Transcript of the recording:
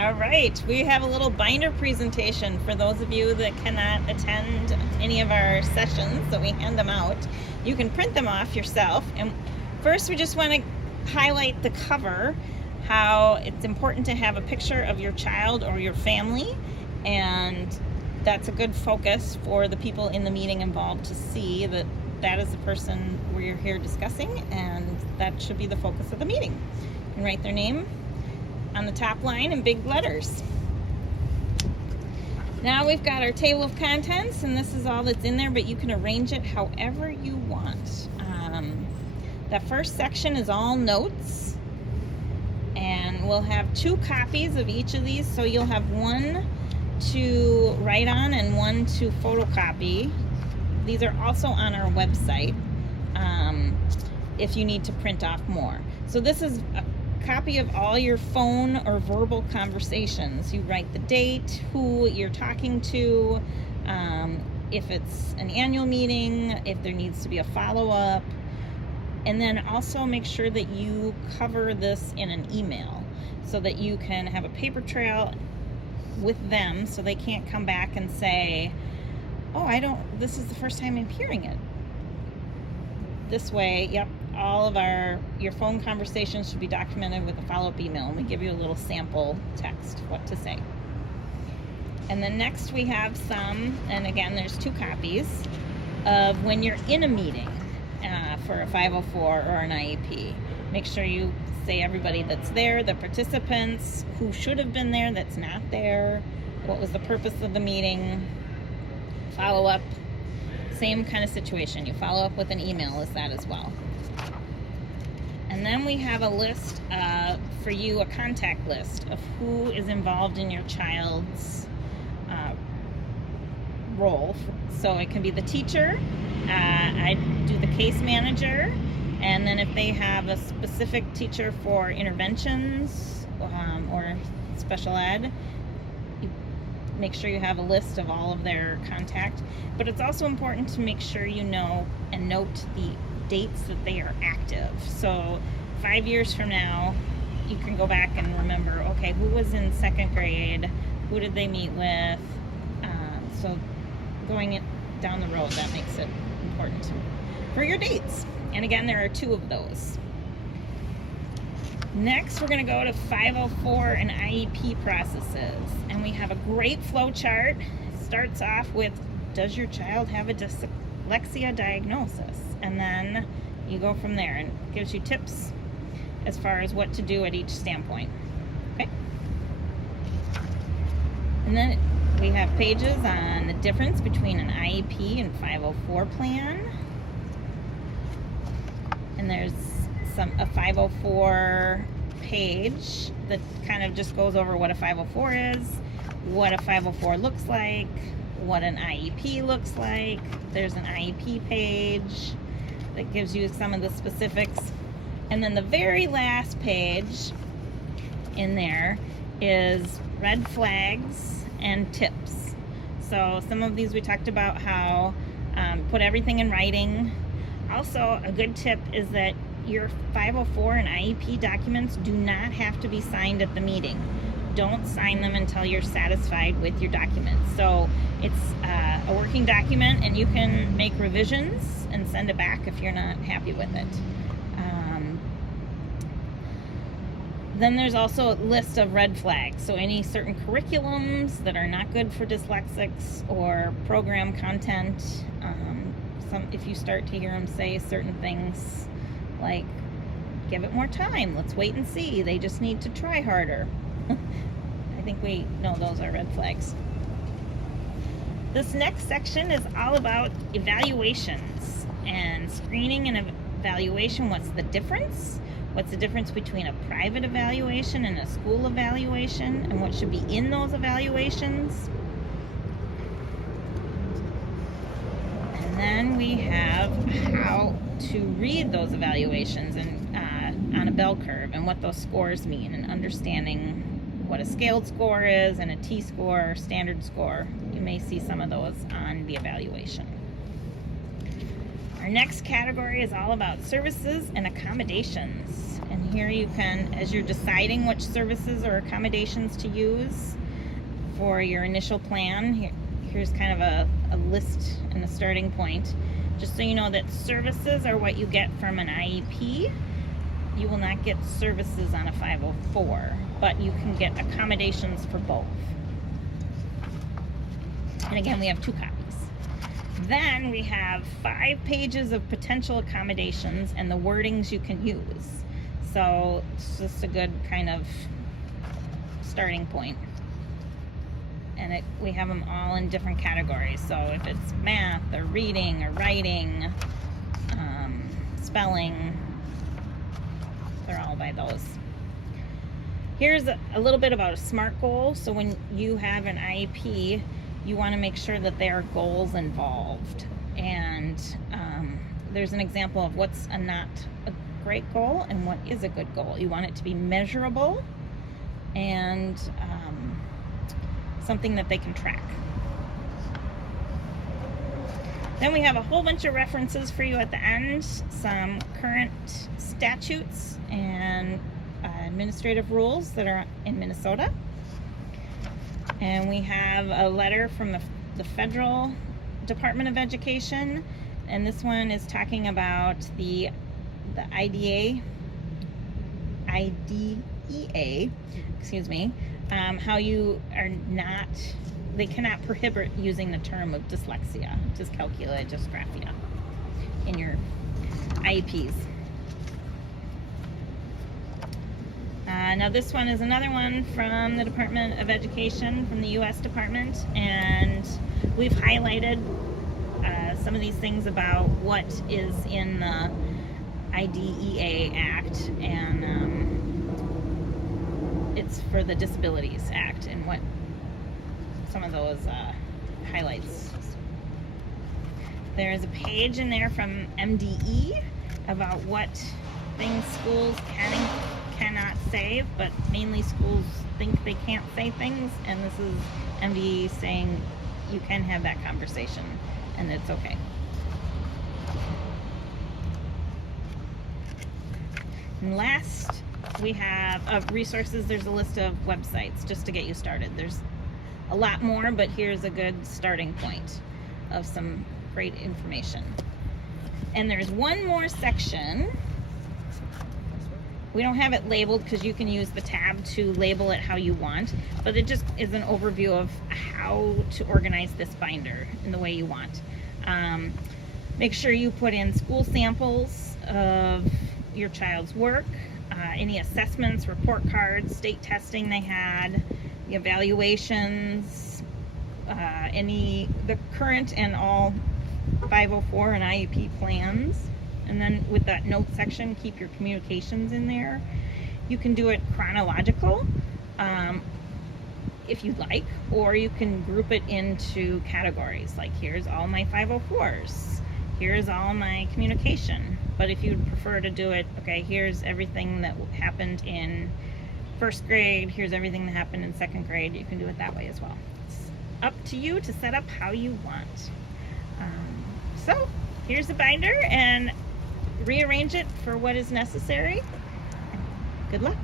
All right, we have a little binder presentation for those of you that cannot attend any of our sessions, so we hand them out. You can print them off yourself. And first, we just want to highlight the cover, how it's important to have a picture of your child or your family, and that's a good focus for the people in the meeting involved to see that that is the person we're here discussing, and that should be the focus of the meeting. You can write their name on the top line in big letters. Now we've got our table of contents, and this is all that's in there, but you can arrange it however you want. The first section is all notes, and we'll have 2 copies of each of these, so you'll have one to write on and one to photocopy. These are also on our website if you need to print off more. So this is a copy of all your phone or verbal conversations. You write the date, who you're talking to, if it's an annual meeting, if there needs to be a follow-up, and then also make sure that you cover this in an email so that you can have a paper trail with them so they can't come back and say, oh, this is the first time I'm hearing it. This way, yep, all of your phone conversations should be documented with a follow-up email, and we give you a little sample text, what to say. And then next we have some, and again, there's 2 copies of when you're in a meeting for a 504 or an IEP. Make sure you say everybody that's there, the participants, who should have been there that's not there, what was the purpose of the meeting, follow up. Same kind of situation. You follow up with an email as that as well. And then we have a list for you, a contact list of who is involved in your child's role. So it can be the teacher, I do the case manager, and then if they have a specific teacher for interventions or special ed, make sure you have a list of all of their contact. But it's also important to make sure you know and note the dates that they are active. So 5 years from now, you can go back and remember, okay, who was in 2nd grade? Who did they meet with? So going down the road, that makes it important for your dates. And again, there are 2 of those. Next, we're going to go to 504 and IEP processes. And we have a great flow chart. It starts off with, does your child have a dyslexia diagnosis? And then you go from there, and it gives you tips as far as what to do at each standpoint. Okay? And then we have pages on the difference between an IEP and 504 plan. And there's a 504 page that kind of just goes over what a 504 is, what a 504 looks like, what an IEP looks like. There's an IEP page that gives you some of the specifics. And then the very last page in there is red flags and tips. So some of these we talked about how put everything in writing. Also, a good tip is that your 504 and IEP documents do not have to be signed at the meeting. Don't sign them until you're satisfied with your documents. So it's a working document, and you can make revisions and send it back if you're not happy with it. Then there's also a list of red flags. So any certain curriculums that are not good for dyslexics or program content. If you start to hear them say certain things like, give it more time, let's wait and see, they just need to try harder. I think we know those are red flags. This next section is all about evaluations and screening and evaluation. What's the difference? What's the difference between a private evaluation and a school evaluation, and what should be in those evaluations? And then we have how to read those evaluations and on a bell curve, and what those scores mean, and understanding what a scaled score is and a T-score, standard score. You may see some of those on the evaluation. Our next category is all about services and accommodations. And here you can, as you're deciding which services or accommodations to use for your initial plan, here's kind of a list and a starting point. Just so you know that services are what you get from an IEP. You will not get services on a 504, but you can get accommodations for both. And again, we have 2 copies. Then we have 5 pages of potential accommodations and the wordings you can use. So it's just a good kind of starting point. And we have them all in different categories. So if it's math or reading or writing, spelling, they're all by those. Here's a little bit about a SMART goal. So when you have an IEP, you want to make sure that there are goals involved. And there's an example of what's not a great goal and what is a good goal. You want it to be measurable and something that they can track. Then we have a whole bunch of references for you at the end, some current statutes and administrative rules that are in Minnesota. And we have a letter from the Federal Department of Education, and this one is talking about the IDEA, excuse me, how you are not, they cannot prohibit using the term of dyslexia, dyscalculia, dysgraphia in your IEPs. Now this one is another one from the Department of Education, from the U.S. Department, and we've highlighted some of these things about what is in the IDEA Act, and it's for the Disabilities Act, and what some of those highlights. There's a page in there from MDE about what things schools can and cannot say, but mainly schools think they can't say things, and this is MDE saying you can have that conversation and it's okay. And last, we have resources. There's a list of websites just to get you started. There's a lot more, but here's a good starting point of some great information. And there's one more section. We don't have it labeled because you can use the tab to label it how you want, but it just is an overview of how to organize this binder in the way you want. Make sure you put in school samples of your child's work, any assessments, report cards, state testing they had, the evaluations, the current and all 504 and IEP plans. And then with that note section, keep your communications in there. You can do it chronological if you'd like, or you can group it into categories, like here's all my 504s, here's all my communication. But if you'd prefer to do it, okay, here's everything that happened in 1st grade, here's everything that happened in 2nd grade, you can do it that way as well. It's up to you to set up how you want. So here's the binder, and rearrange it for what is necessary. Good luck.